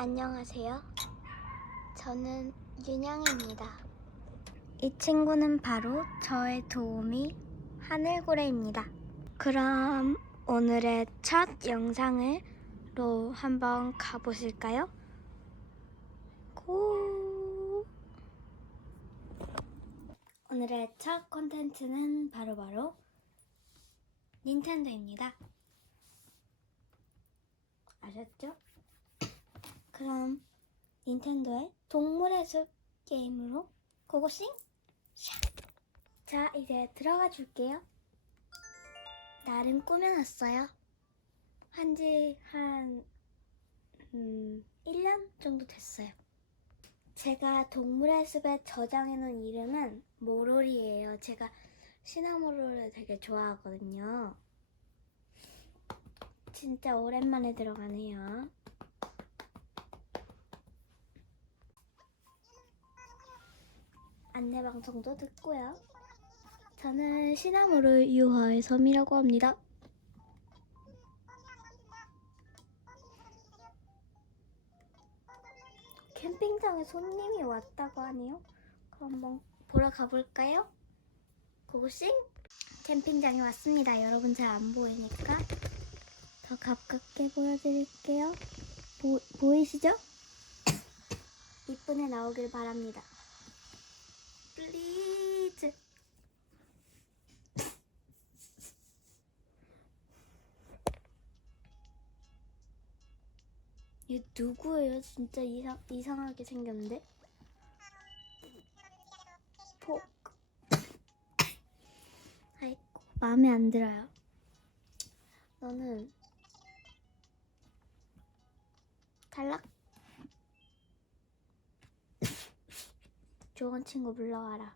안녕하세요. 저는 윤영입니다. 이 친구는 바로 저의 도우미 하늘고래입니다. 그럼 오늘의 첫 영상으로 한번 가보실까요? 고! 오늘의 첫 콘텐츠는 바로바로 닌텐도입니다. 아셨죠? 그럼 닌텐도의 동물의 숲 게임으로 고고싱 샥! 자 이제 들어가 줄게요. 나름 꾸며놨어요. 한지 한 음, 1년 정도 됐어요. 제가 동물의 숲에 저장해놓은 이름은 모롤이에요. 제가 시나모롤을 되게 좋아하거든요. 진짜 오랜만에 들어가네요 안내 방송도 듣고요. 저는 시나모를 유화의 섬이라고 합니다. 캠핑장에 손님이 왔다고 하네요. 그럼 한번 보러 가볼까요? 고고싱! 캠핑장에 왔습니다. 여러분 잘 안 보이니까 더 가깝게 보여드릴게요. 보, 보이시죠? 이쁜 애 나오길 바랍니다. 플리즈. 얘 누구예요? 진짜 이상 이상하게 생겼는데. 폭. 아이고 마음에 안 들어요. 너는 탈락. 좋은 친구 불러와라.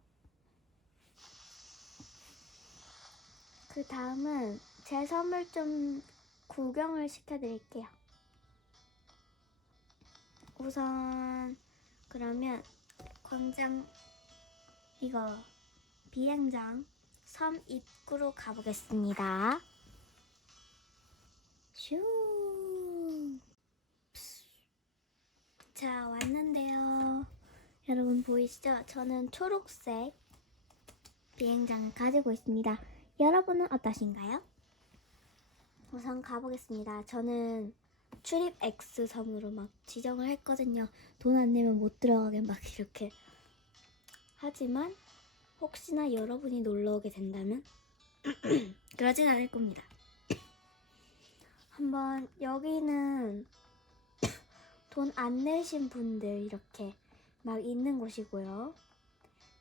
그 다음은 제 선물 좀 구경을 시켜드릴게요. 우선 그러면 광장 이거 비행장 섬 입구로 가보겠습니다. 슈. 자 왔는데요. 보이시죠? 저는 초록색 비행장을 가지고 있습니다. 여러분은 어떠신가요? 우선 가보겠습니다. 저는 출입 X 섬으로 막 지정을 했거든요. 돈 안 내면 못 들어가게 막 이렇게. 하지만 혹시나 여러분이 놀러 오게 된다면 그러진 않을 겁니다. 한번 여기는 돈 안 내신 분들 이렇게 막 있는 곳이고요.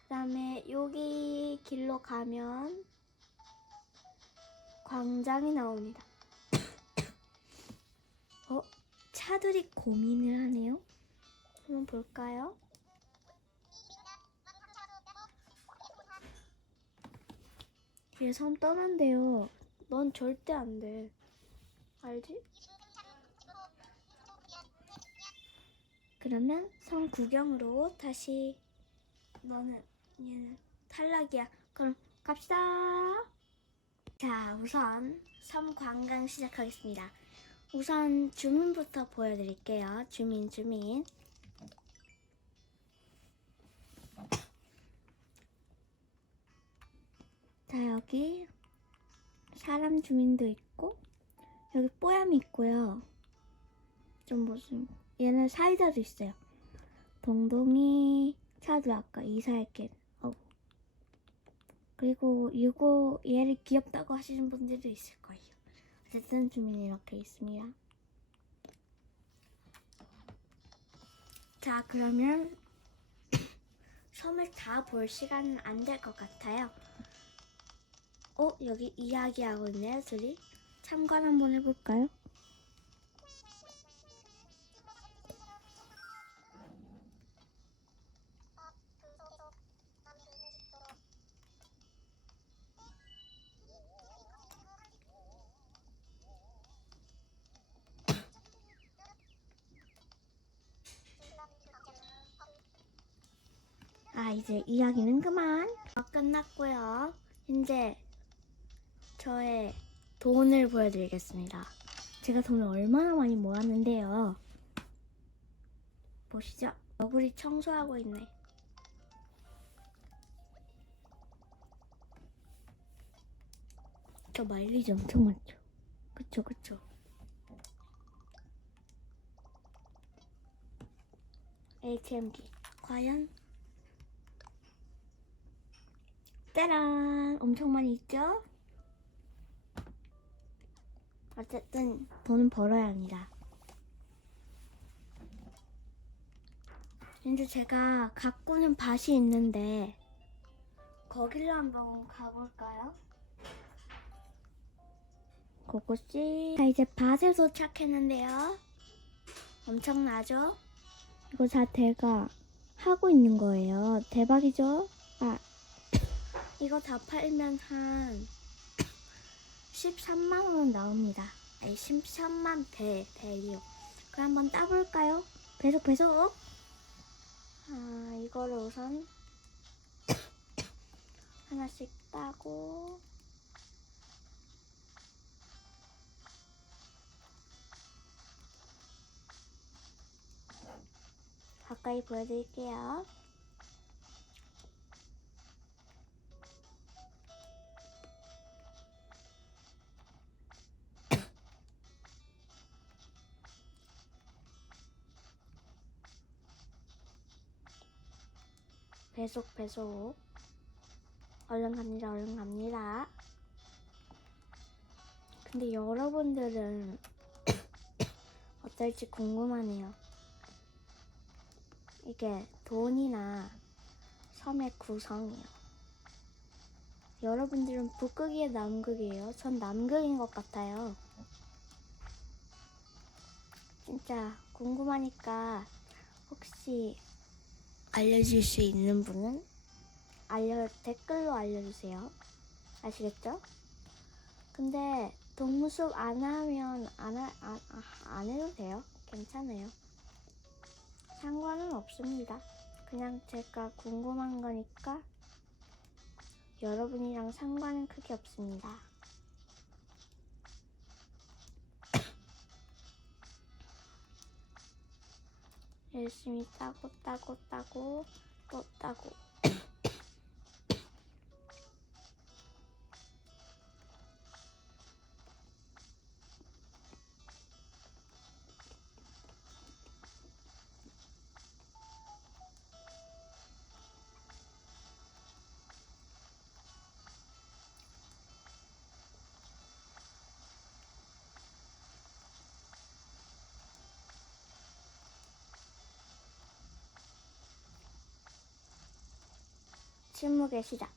그 다음에 여기 길로 가면 광장이 나옵니다. 어? 차들이 고민을 하네요. 한번 볼까요? 얘 섬 떠난대요. 넌 절대 안 돼. 알지? 그러면 섬 구경으로 다시 너는 얘는 탈락이야. 그럼 갑시다. 자, 우선 섬 관광 시작하겠습니다. 우선 주민부터 보여드릴게요. 주민, 주민. 자, 여기 사람 주민도 있고 여기 뽀얌이 있고요. 좀 무슨 얘는 사이다도 있어요. 동동이 차도 아까 이사했게 어. 그리고 이거 얘를 귀엽다고 하시는 분들도 있을 거예요. 어쨌든 주민이 이렇게 있습니다. 자 그러면 섬을 다 볼 시간은 안 될 것 같아요. 어 여기 이야기하고 있네요 둘이. 참관 한번 해볼까요? 아 이제 이야기는 그만 어, 끝났고요 이제 저의 돈을 보여드리겠습니다 제가 돈을 얼마나 많이 모았는데요 보시죠. 너구리 청소하고 있네. 저 마일리지 엄청 많죠. 그쵸, 그쵸. ATM기. 과연? 짜란! 엄청 많이 있죠? 어쨌든 돈은 벌어야 합니다. 이제 제가 가꾸는 밭이 있는데 거기로 한번 가볼까요? 고고씨 자 이제 밭에 도착했는데요 엄청나죠? 이거 다 제가 하고 있는 거예요 대박이죠? 아 이거 다 팔면 한 13만 원 나옵니다 아니 13만 배 배리요 그럼 한번 따볼까요? 배속 배속 아 이거를 우선 하나씩 따고 가까이 보여드릴게요. 배속 배속. 얼른 갑니다 얼른 갑니다. 근데 여러분들은 어떨지 궁금하네요. 이게 돈이나 섬의 구성이요. 여러분들은 북극이에요 남극이에요? 전 남극인 것 같아요. 진짜 궁금하니까 혹시 알려줄 수 있는 분은 알려 댓글로 알려주세요. 아시겠죠? 근데 동무숲 안 하면 안, 하, 안, 아, 안 해도 돼요. 괜찮아요. 상관은 없습니다. 그냥 제가 궁금한 거니까 여러분이랑 상관은 크게 없습니다. 열심히 따고 따고 따고 또 따고 침묵의 시작.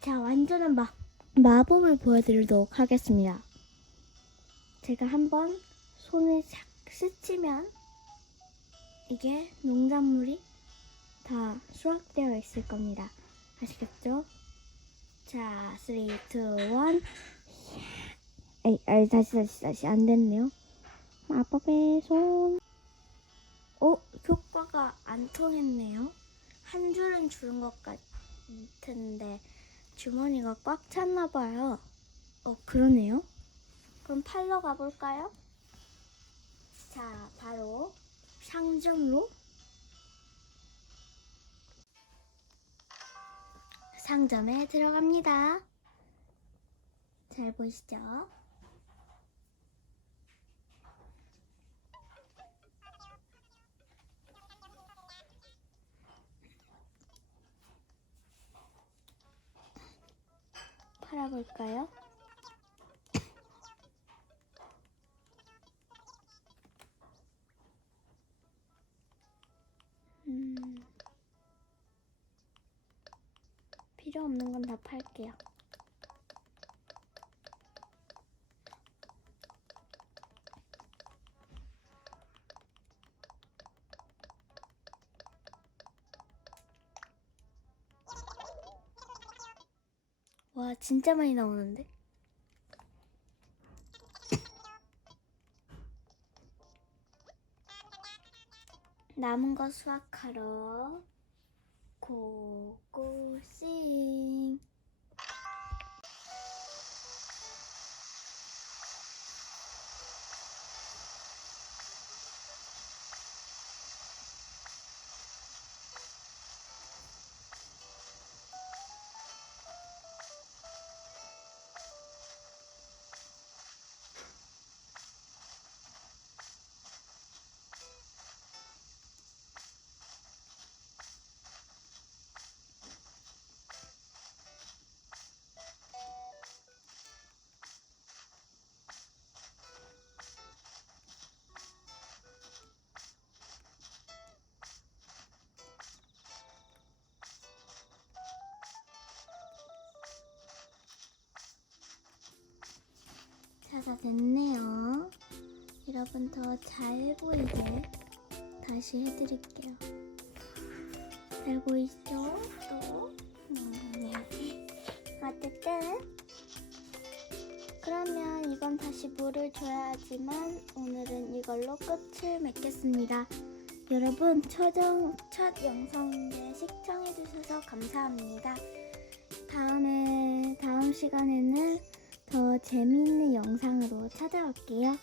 자, 완전한 막 마법을 보여드리도록 하겠습니다. 제가 한번 손을 싹 스치면 이게 농작물이 다 수확되어 있을 겁니다. 아시겠죠? 자, 3, 2, 1. 에이, 에이, 다시, 다시, 다시. 안 됐네요. 마법의 손. 어, 효과가 안 통했네요. 한 줄은 줄은 것 같은데. 주머니가 꽉 찼나 봐요. 어, 그러네요. 그럼 팔러 가볼까요? 자, 바로 상점으로 상점에 들어갑니다. 잘 보이시죠? 팔아볼까요? 음, 필요 없는 건 다 팔게요. 와, 진짜 많이 나오는데? 남은 거 수확하러 고고싱 찾아냈네요. 여러분 더 잘 보이게 다시 해드릴게요. 잘 보이죠? 또 음, 네. 어쨌든 그러면 이건 다시 물을 줘야 하지만 오늘은 이걸로 끝을 맺겠습니다. 여러분 초정, 첫 영상인데 시청해주셔서 감사합니다. 다음에 다음 시간에는 더 재미있는 영상으로 찾아올게요.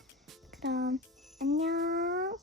그럼 안녕.